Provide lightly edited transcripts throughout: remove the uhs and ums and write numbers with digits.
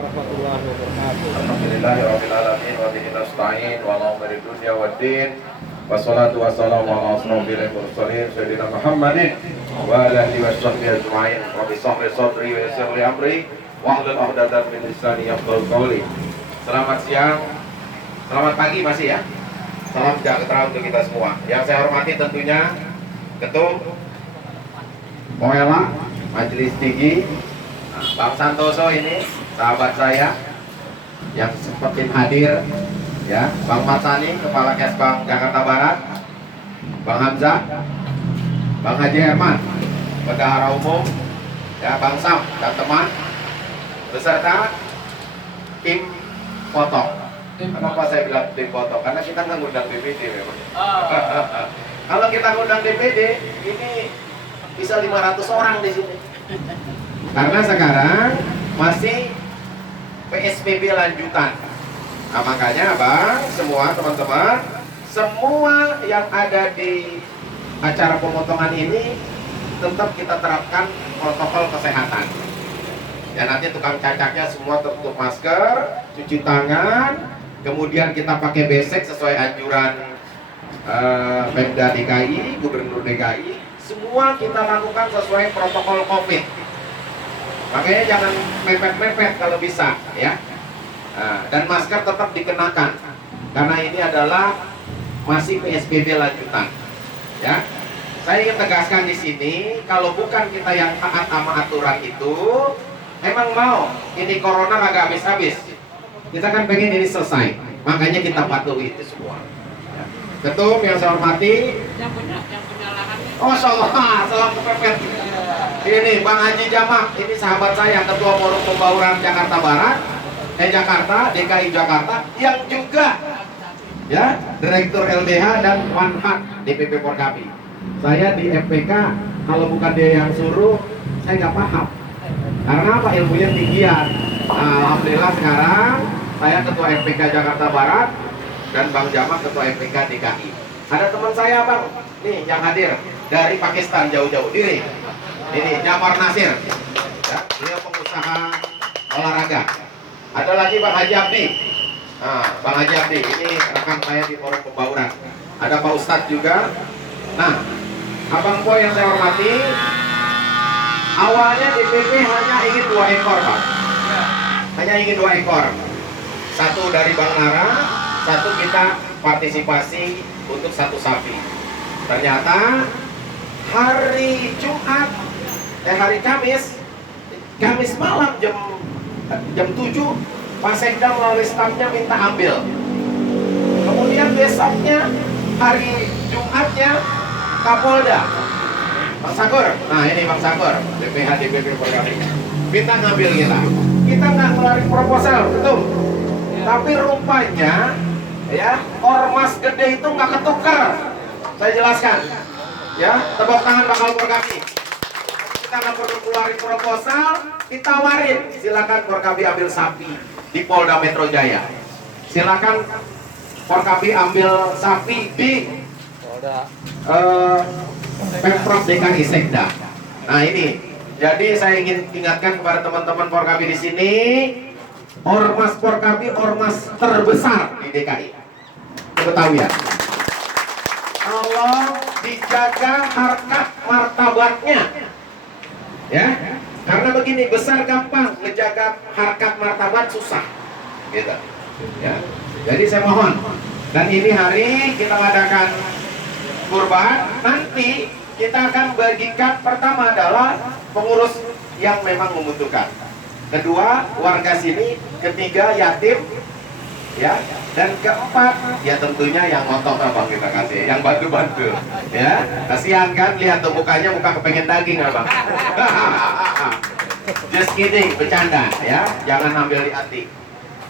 warahmatullahi wabarakatuh. Alhamdulillahirrahmanirrahim. Wa bihi nasta'in wa ala umuri dunya waddin. Wassalatu wassalamu ala asrofil mursalin Sayyidina Muhammadin wa ala alihi wa sahbihi ajma'in. Rabbi shrah li sadri wa yassir li amri wahlul 'uqdatam min lisani yafqahu qawli. Selamat siang. Selamat pagi masih ya. Salam sejahtera untuk kita semua. Yang saya hormati tentunya Ketum Moela Majelis Tinggi, Bang Santoso ini sahabat saya yang sempetin hadir ya, Bang Matsani Kepala Kesbang Jakarta Barat, Bang Hamzah, Bang Haji Herman Bendahara Umum ya, Bang Sam dan teman beserta tim foto. Kenapa saya bilang tim foto? Karena kita nggak ngundang DPD memang. Kalau kita ngundang DPD ini bisa 500 orang di sini. Karena sekarang masih PSBB lanjutan. Nah, makanya Bang, semua teman-teman, semua yang ada di acara pemotongan ini tetap kita terapkan protokol kesehatan. Ya, nanti tukang cacaknya semua tertutup masker, cuci tangan, kemudian kita pakai besek sesuai anjuran Pemda DKI, Gubernur DKI. Semua kita lakukan sesuai protokol COVID. Makanya jangan mepet-mepet kalau bisa ya. Nah, dan masker tetap dikenakan karena ini adalah masih PSBB lanjutan. Ya, saya ingin tegaskan di sini, kalau bukan kita yang taat sama aturan itu, emang mau ini corona kagak habis-habis. Kita kan pengen ini selesai, makanya kita patuhi itu semua. Ya. Ketum yang saya hormati, Yang punya lahan. oh salam kepepet. Ini Bang Haji Jamak, ini sahabat saya, Ketua Forum Pembauran Jakarta Barat, Jakarta, DKI Jakarta, yang juga ya Direktur LBH dan Manhat DPP Porkapi. Saya di FPK, kalau bukan dia yang suruh, saya nggak paham. Karena apa? Ilmunya tinggian. Nah, alhamdulillah sekarang saya Ketua FPK Jakarta Barat dan Bang Jamak Ketua FPK DKI. Ada teman saya Bang, nih yang hadir dari Pakistan jauh-jauh diri. Ini Jamar Nasir, ya, beliau pengusaha olahraga. Ada lagi Bang Haji Abdi. Nah, Bang Haji Abdi ini rekan saya di Forum Pembauran. Ada Pak Ustadz juga. Nah, Abang Po yang saya hormati, awalnya DPP hanya ingin 2 ekor Pak. Hanya ingin 2 ekor. Satu dari Bang Nara, satu kita partisipasi untuk 1 sapi. Ternyata hari Jumat, hari Kamis malam jam 7, Pak Sekda melalui stafnya minta ambil. Kemudian besoknya hari Jumatnya Kapolda Bang Sakur, nah ini Bang Sakur, DPH DPP Porkapi, minta ngambil kita nggak ngeluarin proposal, betul. Tapi rupanya ya ormas gede itu nggak ketukar. Saya jelaskan ya, tepuk tangan bakal Porkapi. Kita nggak perlu keluarin proposal, ditawarin, silakan Porkapi ambil sapi di Polda Metro Jaya, silakan Porkapi ambil sapi di Pemprov DKI Sekda. Nah ini, jadi saya ingin ingatkan kepada teman-teman Porkapi di sini, ormas Porkapi ormas terbesar di DKI. Ketahuan. Tolong dijaga harkat martabatnya, ya. Karena begini, besar gampang, ngejaga harkat martabat susah, gitu. Ya. Jadi saya mohon. Dan ini hari kita mengadakan kurban, nanti kita akan bagikan, pertama adalah pengurus yang memang membutuhkan, kedua warga sini, ketiga yatim, ya, dan keempat ya tentunya yang ngotot Abang kita kasih, yang bantu-bantu, ya. Kasihan kan lihat tuh mukanya, muka kepengen daging Abang. Just kidding, bercanda ya, jangan ambil di hati.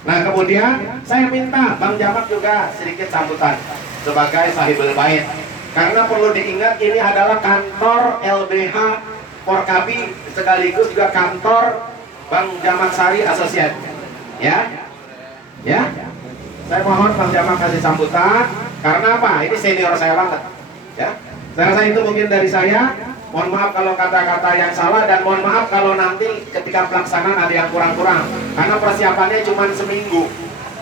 Nah kemudian saya minta Bang Jamak juga sedikit sambutan sebagai sahibul bait. Karena perlu diingat ini adalah kantor LBH Porkapi sekaligus juga kantor Bang Jamak Sari Associate. Ya, ya. Saya mohon Bang Jamak kasih sambutan. Karena apa? Ini senior saya banget. Ya, saya rasa itu mungkin dari saya. Mohon maaf kalau kata-kata yang salah, dan mohon maaf kalau nanti ketika pelaksanaan ada yang kurang-kurang, karena persiapannya cuma seminggu,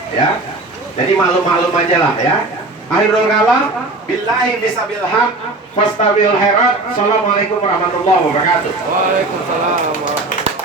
ya. Jadi maklum-maklum aja lah, ya. Akhirul kalam, billahi bisabil haq, fastabil khairat. Assalamualaikum warahmatullahi wabarakatuh. Waalaikumsalam warahmatullahi wabarakatuh.